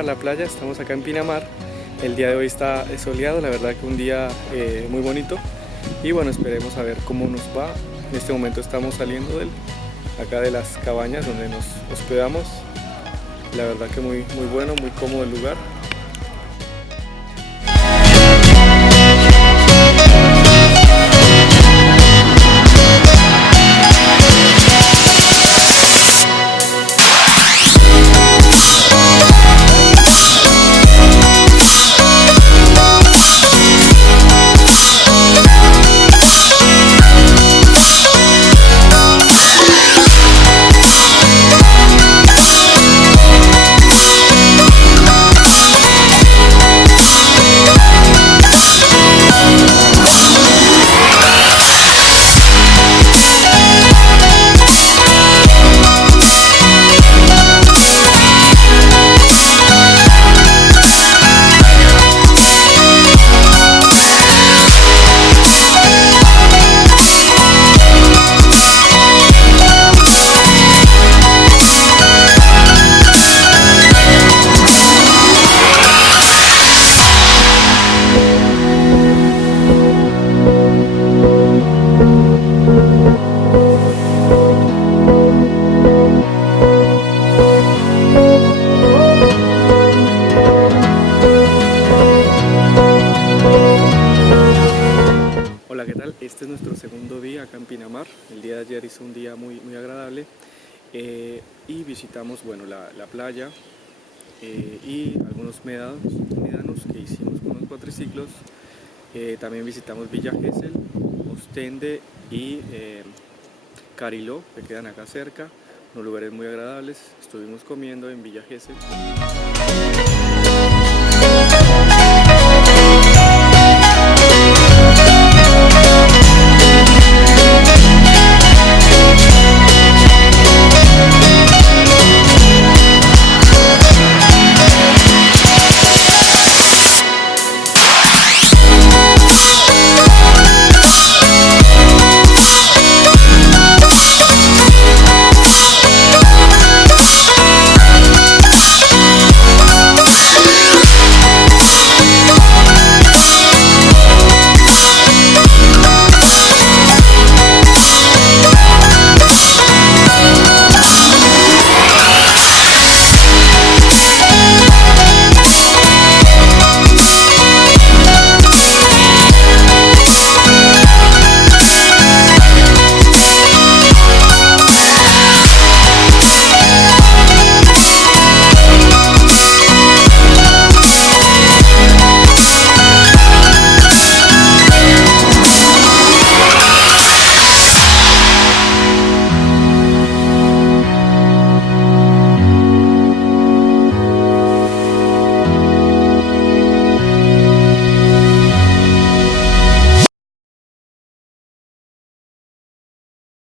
a la playa, estamos acá en Pinamar. El día de hoy está soleado, la verdad que un día muy bonito. Y bueno, esperemos a ver cómo nos va. En este momento estamos saliendo acá de las cabañas donde nos hospedamos. La verdad que muy bueno, muy cómodo el lugar. Hola, ¿qué tal? Este es nuestro segundo día acá en Pinamar. El día de ayer hizo un día muy agradable y visitamos la playa y algunos médanos que hicimos con los cuatriciclos. También visitamos Villa Gesell, Este y Carilo, que quedan acá cerca, unos lugares muy agradables. Estuvimos comiendo en Villa Gesell.